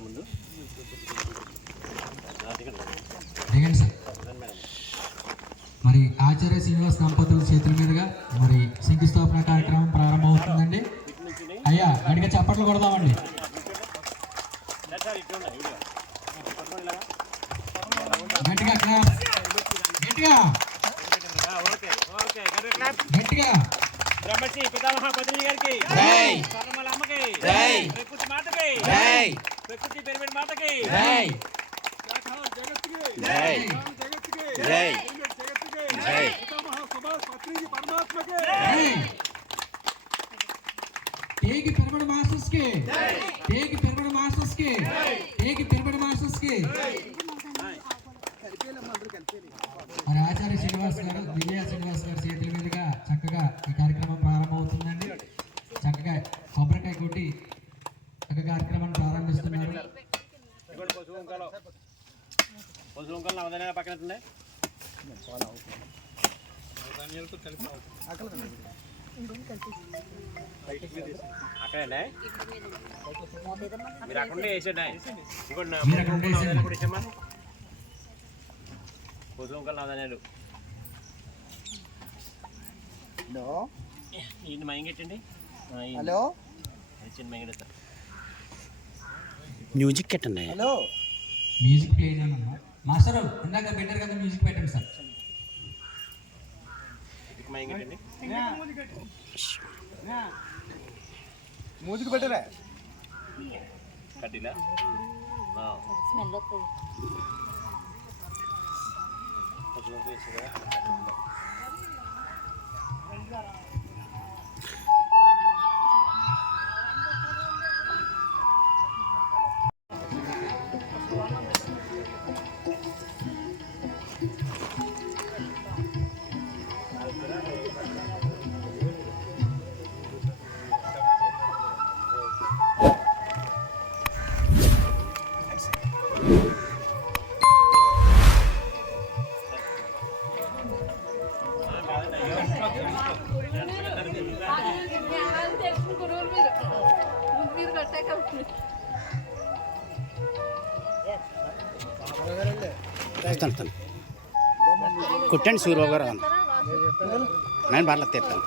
ముందు దిగండి సార్ మరి ఆచార్య శ్రీనివాస్ దంపతుల చేతుల మీదుగా మరి శంకుస్థాపన కార్యక్రమం ప్రారంభమవుతుందండి అయ్యా గడిగా కొడదామండి గట్టిగా claps. గట్టిగా. గట్టిగా. బ్రహ్మశ్రీ పితామహ పత్రిజీ గారికి. జై. స్వర్ణమాల అమ్మకి జై. ప్రకృతి మాతకి. జై. ప్రకృతి పిరమిడ్ మాతకి. జై. జై. జై. జై. జై. ఏకి పిరమిడ్ మాస్టర్స్కి ఏకి పిరమిడ్ మాస్టర్స్కి ఏకి పిరమిడ్ మాస్టర్స్కి మరి ఆచార్య శ్రీనివాస్ గారు విజయ శ్రీనివాస్ గారి చేతుల మీదుగా చక్కగా ఈ కార్యక్రమం ప్రారంభమవుతుందండి. చక్కగా కొబ్బరికాయ కొట్టి చక్కగా కార్యక్రమాన్ని ప్రారంభిస్తున్నారు. పక్కన అక్కడ మీరు అక్కడ హలో ఇది మైంగెట్టండి హలో చిన్న మైంగెడతా మ్యూజిక్ పెట్టండి హలో మ్యూజిక్ ప్లే చేయమన్నా మాస్టర్ ఇందాక పెట్టారు కదా మ్యూజిక్ పెట్టండి సార్. మైంగెట్టండి మూతికి పెట్టరా? ఆ. స్మెల్ వస్తుంది. కుంకుమ వస్తాను తను కొట్టండి సూర్యబాబు గారు అన్న నేను బాగా తెస్తాను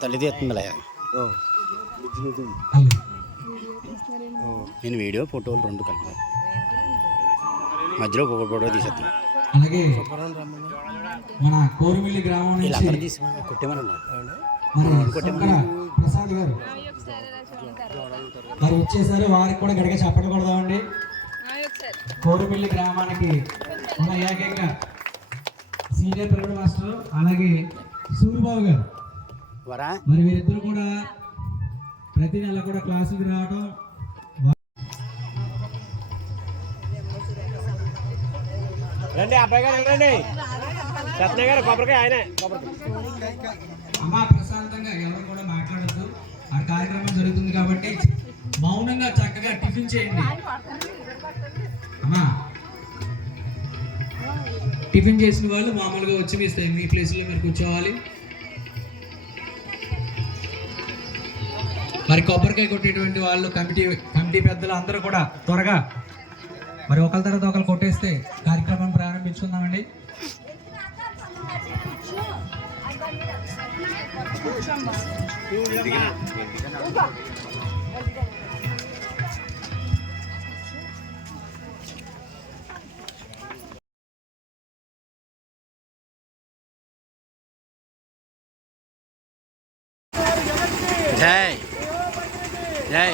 తల్లిది ఎత్తుందిలే నేను వీడియో ఫోటోలు రెండు కలిపి. మధ్యలో ఒక ఫోటో తీసేస్తాను అలాగే మన కోరుమిల్లి గ్రామం నుంచి ప్రసాద్ గారు. మరి వచ్చేసారు వారికి కూడా గడిగా చప్పట్లు కొడదామండి. కోరుమిల్లి గ్రామానికి మన ఏకంగా సీనియర్ ప్రైవేట్ మాస్టర్ అలాగే సూరిబాబు గారు. మరి వీరిద్దరు కూడా ప్రతి నెల కూడా క్లాసుకి రావడం రండి అబ్బాయి గారు రండి సత్యనారాయణ గారు కొబ్బరికాయ ఆయనే. అమ్మా ప్రశాంతంగా ఎవరు కూడా మాట్లాడద్దు. ఆ కార్యక్రమం జరుగుతుంది కాబట్టి మౌనంగా చక్కగా టిఫిన్ చేయండి. అమ్మా టిఫిన్ చేసిన వాళ్ళు మామూలుగా వచ్చి మీ మీ ప్లేస్లో మీరు కూర్చోవాలి. మరి కొబ్బరికాయ కొట్టేటువంటి వాళ్ళు కమిటీ కమిటీ పెద్దలు అందరూ కూడా త్వరగా మరి ఒకరి తర్వాత ఒకరు కొట్టేస్తే కార్యక్రమం ప్రారంభించుకుందామండి. జై. జై.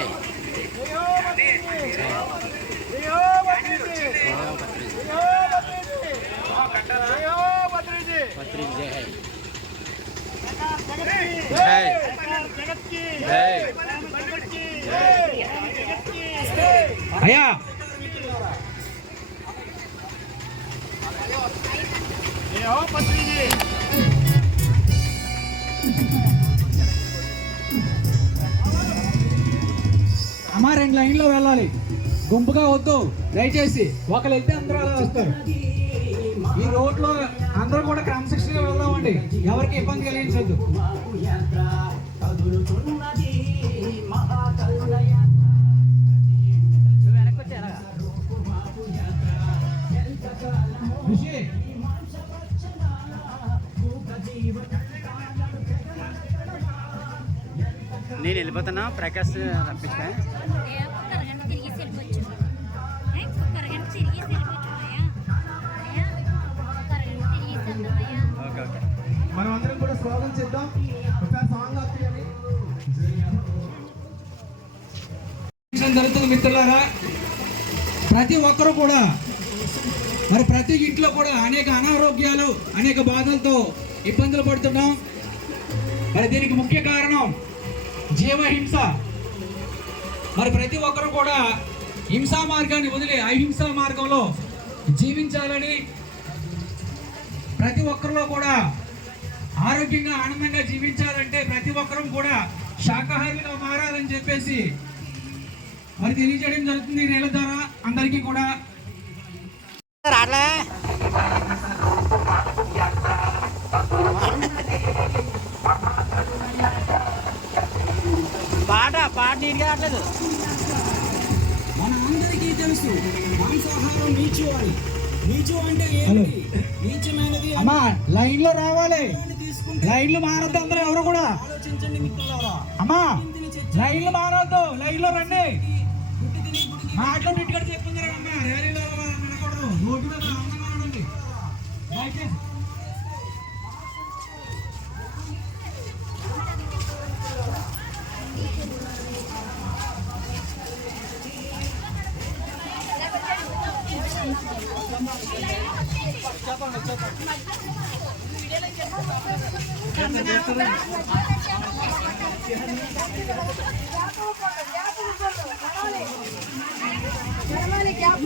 పత్రి అయ్యా అమ్మా రెండు లైన్లో వెళ్ళాలి. గుంపుగా వద్దు. దయచేసి ఒకరు వెళ్తే అందరూ అలా వస్తారు. ఈ రోడ్లో అందరూ కూడా క్రమశిక్షణగా వెళ్దామండి. ఎవరికి ఇబ్బంది కలిగించొద్దు. నేను వెళ్ళిపోతున్నా. ప్రకాష్ రప్పించా. జరుగుతుంది మిత్రులారా. ప్రతి ఒక్కరు కూడా మరి ప్రతి ఇంట్లో కూడా అనేక అనారోగ్యాలు అనేక బాధలతో ఇబ్బందులు పడుతున్నాం. మరి దీనికి ముఖ్య కారణం జీవహింస. మరి ప్రతి ఒక్కరు కూడా హింసా మార్గాన్ని వదిలి అహింసా మార్గంలో జీవించాలని ప్రతి ఒక్కరిలో కూడా ఆరోగ్యంగా ఆనందంగా జీవించాలంటే ప్రతి ఒక్కరూ కూడా శాకాహారులుగా మారాలని చెప్పేసి మరి తెలియజేయడం జరుగుతుంది ఈ నేల ద్వారా. అందరికీ కూడా పాట పాట నీట్గా రావట్లేదు. మన అందరికీ తెలుసు మాంసాహారం నీచు అని నీచు అంటే ఏంటి? నీచమైనది అమ్మా లైన్లో రావాలి లైన్లు మారద్దు అందరూ ఎవరు కూడా. ఆలోచించండి మిత్రులారా. అమ్మా లైన్లు మారద్దు లైన్లో రండి. మాటలో నిట్టుగా చెప్పుకుందరా ర్యాలీలో అనకూడదు. రోడ్డు మీద ఆనందంగా ఉండండి దయచేసి గ్యాప్